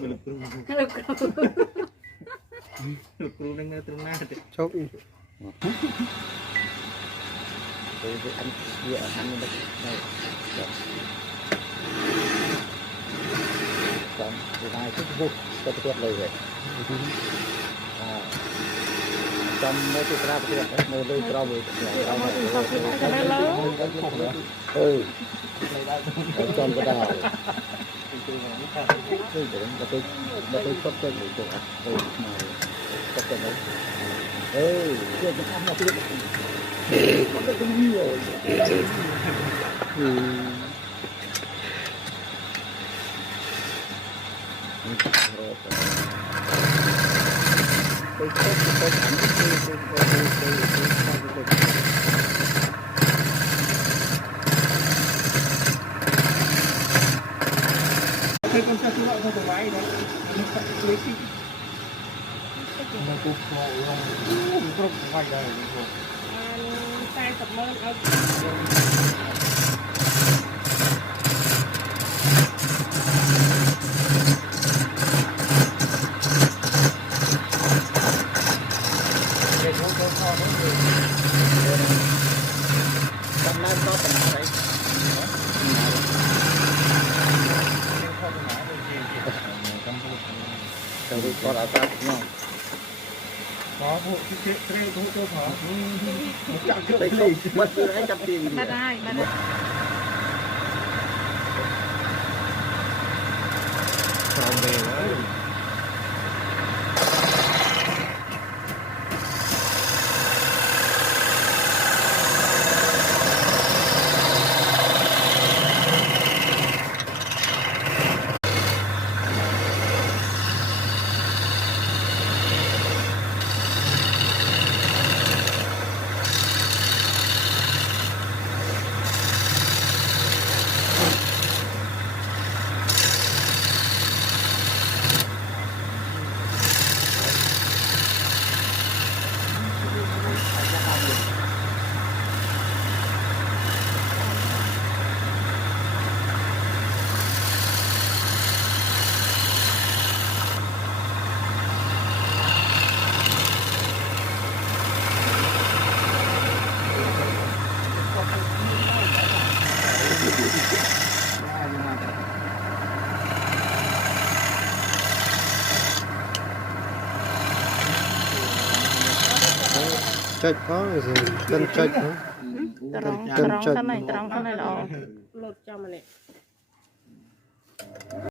ลูกครูลูกครูนั่งตรงหน้าชกอีกอันเยอะอันนี้ได้สองได้ทุกบุกก็เทียบเลยจำไม่ติดราบเทียบโมเลยเราเลยเราจำก็ได้นี่เดี๋ยวเราไปชอบเพื่อนหรือตัวมาชอบเพื่อนไหมเพื่อนจะทำอะไรมันก็ต้องเหี้ยไปชอบไปถามคือคนจะซื้อเราตัวไว้นะมันก็เล็กที่มันก็พอลงมันก็ไว้ได้เลยพวกใส่กับมันเอาเด็กเขาพอเขาเลยจำนั้นก็เป็นอะไรก็เราตัดเนาะขอพวกที่เตะทุกตัวขอจับเชือกไปเลยมันคือให้จับตีมาได้ชอบเลยchạy có gì chân chạy có tròn tròn này tròn này đó lột cho mà này